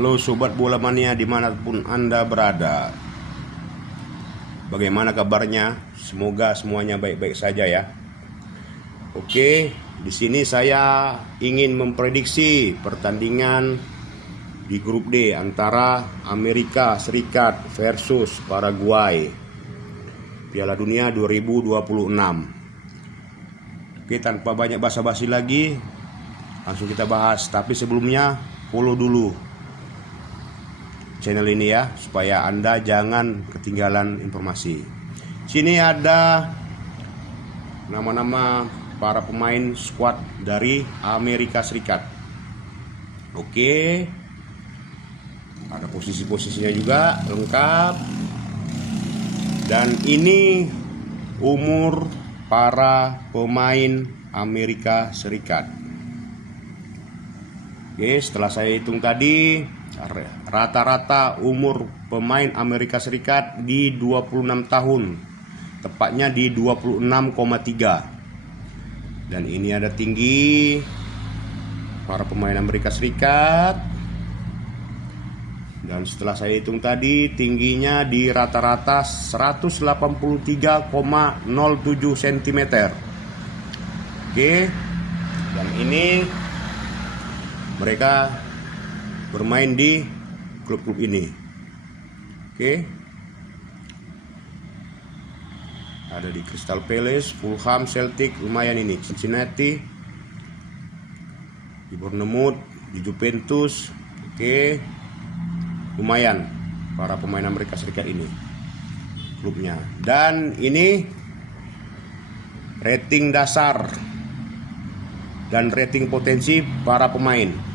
Halo Sobat Bola Mania dimanapun Anda berada. Bagaimana kabarnya? Semoga semuanya baik-baik saja ya. Oke, di sini saya ingin memprediksi pertandingan di grup D antara Amerika Serikat versus Paraguay Piala Dunia 2026. Oke, tanpa banyak basa-basi lagi, langsung kita bahas. Tapi sebelumnya follow dulu channel ini ya, supaya Anda jangan ketinggalan informasi. Sini ada nama-nama para pemain squad dari Amerika Serikat. Oke, ada posisi-posisinya juga lengkap. Dan ini umur para pemain Amerika Serikat. Oke, setelah saya hitung tadi, rata-rata umur pemain Amerika Serikat di 26 tahun, tepatnya di 26,3. Dan ini ada tinggi para pemain Amerika Serikat. Dan setelah saya hitung tadi, tingginya di rata-rata 183,07 cm. Oke, dan ini mereka bermain di klub-klub ini. Oke, ada di Crystal Palace, Fulham, Celtic, lumayan ini, Cincinnati, di Bournemouth, di Juventus. Oke, lumayan para pemain Amerika Serikat ini klubnya. Dan ini rating dasar dan rating potensi para pemain.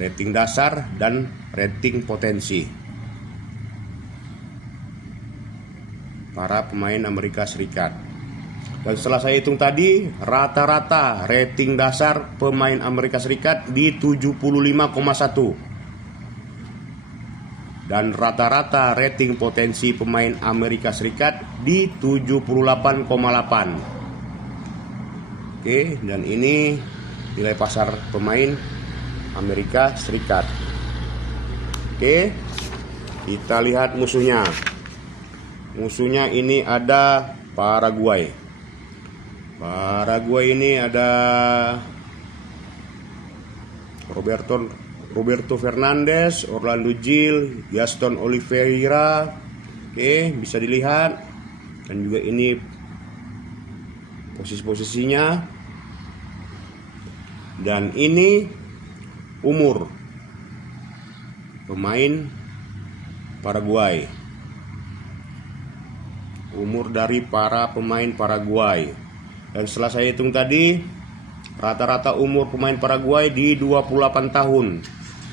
Rating dasar dan rating potensi para pemain Amerika Serikat. Dan setelah saya hitung tadi, rata-rata rating dasar pemain Amerika Serikat di 75,1. Dan rata-rata rating potensi pemain Amerika Serikat di 78,8. Oke, dan ini nilai pasar pemain Amerika Serikat. Oke, kita lihat musuhnya. Musuhnya ini ada Paraguay. Paraguay ini ada Roberto Fernandes, Orlando Gil, Gaston Oliveira. Oke, bisa dilihat. Dan juga ini posisi-posisinya. Dan ini umur pemain Paraguay. Umur dari para pemain Paraguay. Dan setelah saya hitung tadi, rata-rata umur pemain Paraguay di 28 tahun,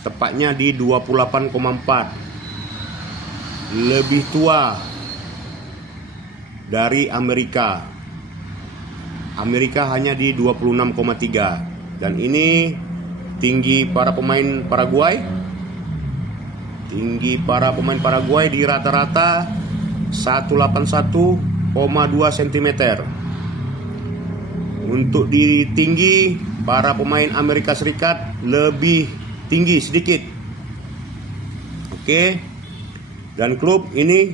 tepatnya di 28,4. Lebih tua dari Amerika. Amerika hanya di 26,3. Dan ini tinggi para pemain Paraguay. Tinggi para pemain Paraguay di rata-rata 181,2 cm. Untuk di tinggi para pemain Amerika Serikat lebih tinggi sedikit. Oke. Dan klub ini,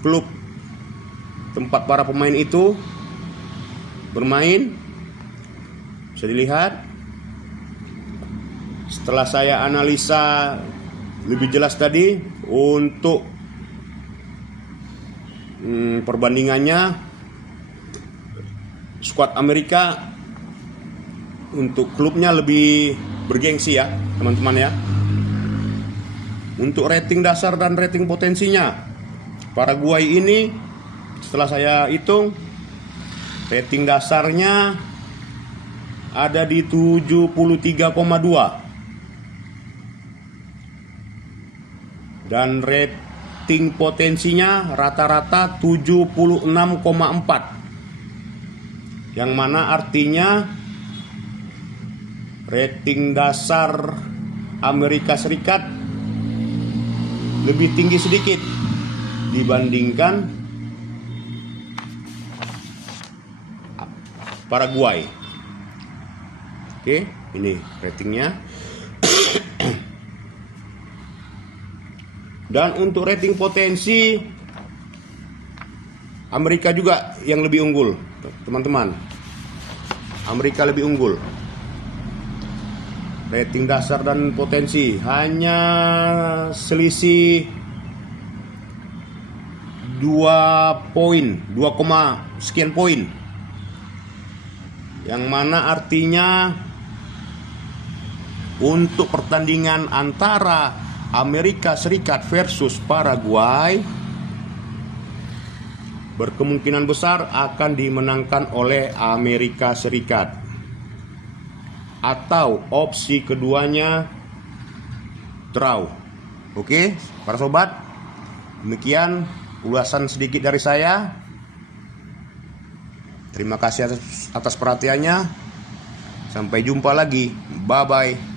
klub tempat para pemain itu bermain, bisa dilihat. Setelah saya analisa lebih jelas tadi untuk perbandingannya, skuad Amerika untuk klubnya lebih bergengsi ya teman-teman ya. Untuk rating dasar dan rating potensinya, Paraguay ini setelah saya hitung, rating dasarnya ada di 73,2. Dan rating potensinya rata-rata 76,4. Yang mana artinya rating dasar Amerika Serikat lebih tinggi sedikit dibandingkan Paraguay. Oke, ini ratingnya. Dan untuk rating potensi, Amerika juga yang lebih unggul, teman-teman. Amerika lebih unggul. Rating dasar dan potensi hanya selisih 2 poin, 2, sekian poin. Yang mana artinya untuk pertandingan antara Amerika Serikat versus Paraguay berkemungkinan besar akan dimenangkan oleh Amerika Serikat. Atau opsi keduanya draw. Oke, para sobat, demikian ulasan sedikit dari saya. Terima kasih atas perhatiannya. Sampai jumpa lagi. Bye bye.